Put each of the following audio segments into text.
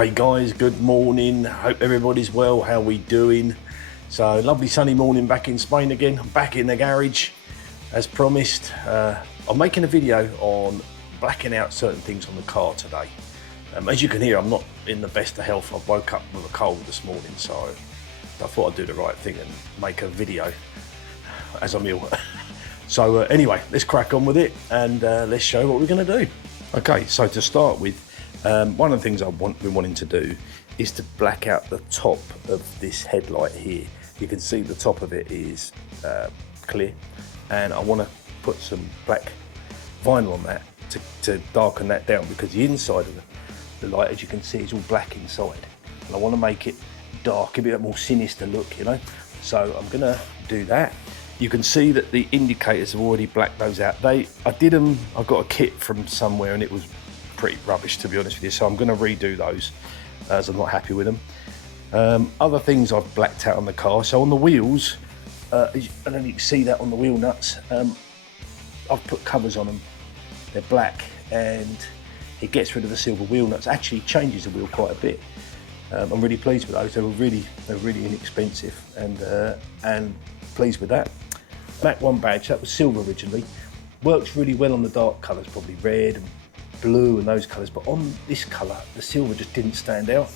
Hey guys, good morning. Hope everybody's well. How we doing? So lovely sunny morning back in Spain again. I'm back in the garage as promised. I'm making a video on blacking out certain things on the car today. As you can hear, I'm not in the best of health. I woke up with a cold this morning, so I thought I'd do the right thing and make a video as I'm ill. So anyway, let's crack on with it and let's show what we're going to do. Okay, so to start with, one of the things I've been wanting to do is to black out the top of this headlight here. You can see the top of it is clear, and I want to put some black vinyl on that to darken that down, because the inside of the light, as you can see, is all black inside, and I want to make it dark, a bit more sinister look, you know. So I'm going to do that. You can see that the indicators have already blacked those out. I got a kit from somewhere and it was pretty rubbish, to be honest with you, so I'm going to redo those as I'm not happy with them. Other things I've blacked out on the car, so on the wheels, I don't know if you can see that on the wheel nuts, I've put covers on them. They're black and it gets rid of the silver wheel nuts, actually changes the wheel quite a bit. I'm really pleased with those. They're really inexpensive, and pleased with that. Mach 1 badge, that was silver originally, works really well on the dark colours, probably red and blue and those colours, but on this colour the silver just didn't stand out,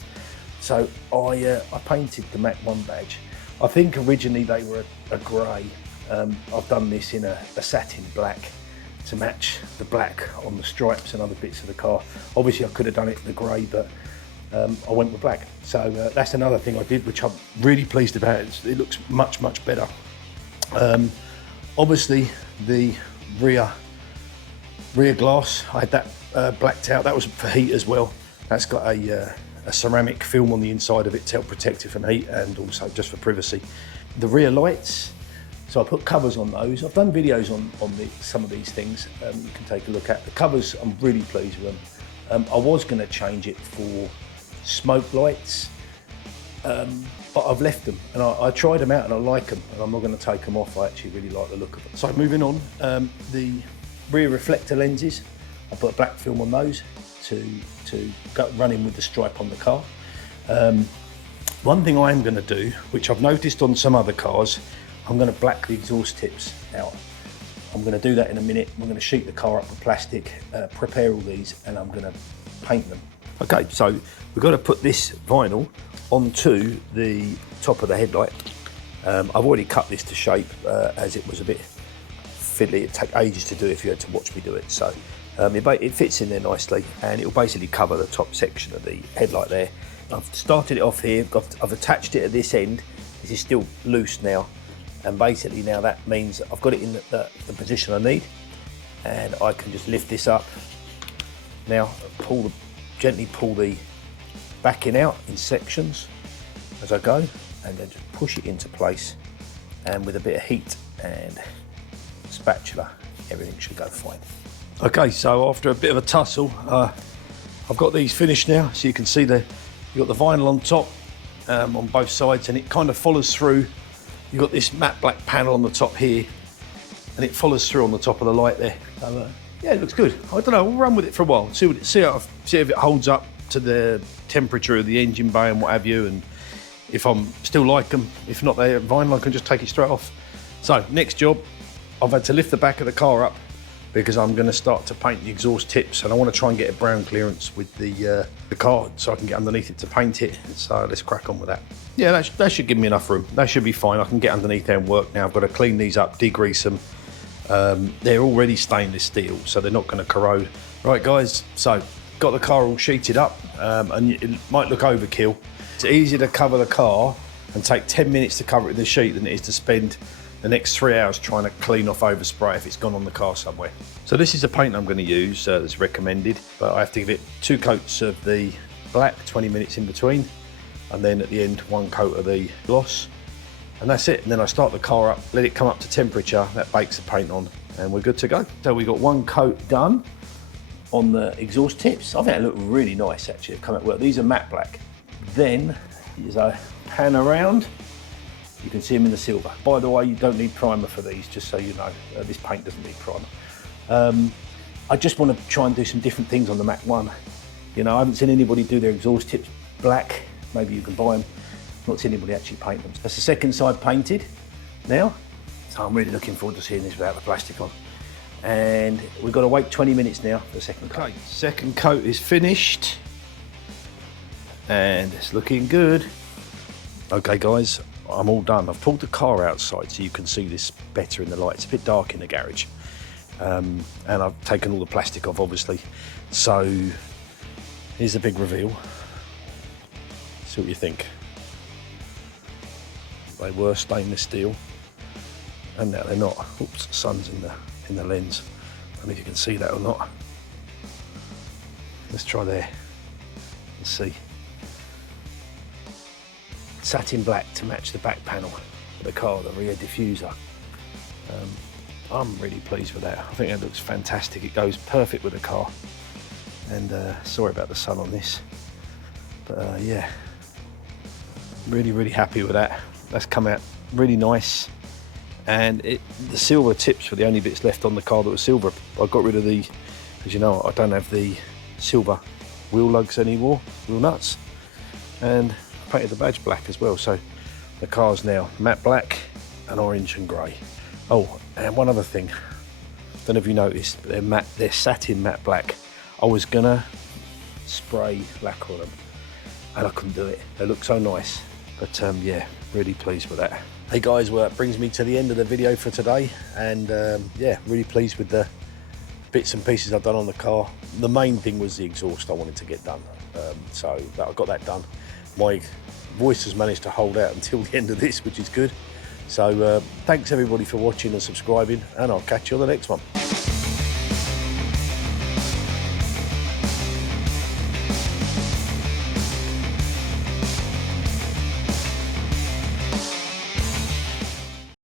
so I painted the Mach 1 badge. I think originally they were a grey. I've done this in a satin black to match the black on the stripes and other bits of the car. Obviously I could have done it the grey, but I went with black. So that's another thing I did, which I'm really pleased about. It looks much better. Obviously the rear glass, I had that blacked out. That was for heat as well. That's got a ceramic film on the inside of it to help protect it from heat, and also just for privacy. The rear lights, so I put covers on those. I've done videos on some of these things. You can take a look at the covers. I'm really pleased with them. I was going to change it for smoke lights, but I've left them, and I tried them out and I like them, and I'm not going to take them off. I actually really like the look of them. So moving on, the rear reflector lenses, I put a black film on those to go running with the stripe on the car. One thing I am going to do, which I've noticed on some other cars, I'm going to black the exhaust tips out. I'm going to do that in a minute. I'm going to sheet the car up with plastic, prepare all these, and I'm going to paint them. Okay, so we've got to put this vinyl onto the top of the headlight. I've already cut this to shape, as it was a bit fiddly. It'd take ages to do if you had to watch me do it. So it fits in there nicely, and it will basically cover the top section of the headlight there. I've started it off here. I've attached it at this end. This is still loose now, and basically now that means I've got it in the position I need, and I can just lift this up now, gently pull the backing out in sections as I go, and then just push it into place, and with a bit of heat and spatula everything should go fine. Okay, so after a bit of a tussle, I've got these finished now. So you can see you've got the vinyl on top, on both sides, and it kind of follows through. You've got this matte black panel on the top here, and it follows through on the top of the light there. So yeah, it looks good. I don't know, we'll run with it for a while, see if it holds up to the temperature of the engine bay and what have you, and if I'm still like them. If not, they're vinyl, I can just take it straight off. So next job, I've had to lift the back of the car up because I'm going to start to paint the exhaust tips, and I want to try and get a brown clearance with the car so I can get underneath it to paint it. So let's crack on with that. Yeah, that should give me enough room. That should be fine. I can get underneath there and work now. I've got to clean these up, degrease them. They're already stainless steel, so they're not going to corrode. Right guys, so got the car all sheeted up, and it might look overkill. It's easier to cover the car and take 10 minutes to cover it with the sheet than it is to spend the next 3 hours trying to clean off overspray if it's gone on the car somewhere. So this is the paint I'm going to use that's recommended, but I have to give it 2 coats of the black, 20 minutes in between, and then at the end 1 coat of the gloss, and that's it. And then I start the car up, let it come up to temperature, that bakes the paint on, and we're good to go. So we got 1 coat done on the exhaust tips. I think they look really nice actually, come out well. These are matte black. Then as I pan around, you can see them in the silver. By the way, you don't need primer for these, just so you know. This paint doesn't need primer. I just want to try and do some different things on the Mach 1. You know, I haven't seen anybody do their exhaust tips black. Maybe you can buy them. Not seen anybody actually paint them. That's the second side painted now. So I'm really looking forward to seeing this without the plastic on. And we've got to wait 20 minutes now for the second coat. Okay, second coat is finished. And it's looking good. Okay guys, I'm all done. I've pulled the car outside so you can see this better in the light. It's a bit dark in the garage. And I've taken all the plastic off, obviously. So here's a big reveal. See what you think. They were stainless steel, and now they're not. Oops, sun's in the lens. I don't know if you can see that or not. Let's try there and see. Satin black to match the back panel of the car, the rear diffuser. I'm really pleased with that. I think it looks fantastic. It goes perfect with the car. And sorry about the sun on this, but yeah, really happy with that. That's come out really nice. And the silver tips were the only bits left on the car that was silver. I got rid of the, as you know, I don't have the silver wheel lugs anymore, wheel nuts, and painted the badge black as well. So the car's now matte black and orange and grey. Oh, and one other thing, don't know if you noticed, but they're satin matte black. I was gonna spray lacquer on them and I couldn't do it. They look so nice, but yeah, really pleased with that. Hey guys, well, that brings me to the end of the video for today, and yeah, really pleased with the bits and pieces I've done on the car. The main thing was the exhaust I wanted to get done, so I got that done. My voice has managed to hold out until the end of this, which is good. So thanks everybody for watching and subscribing, and I'll catch you on the next one.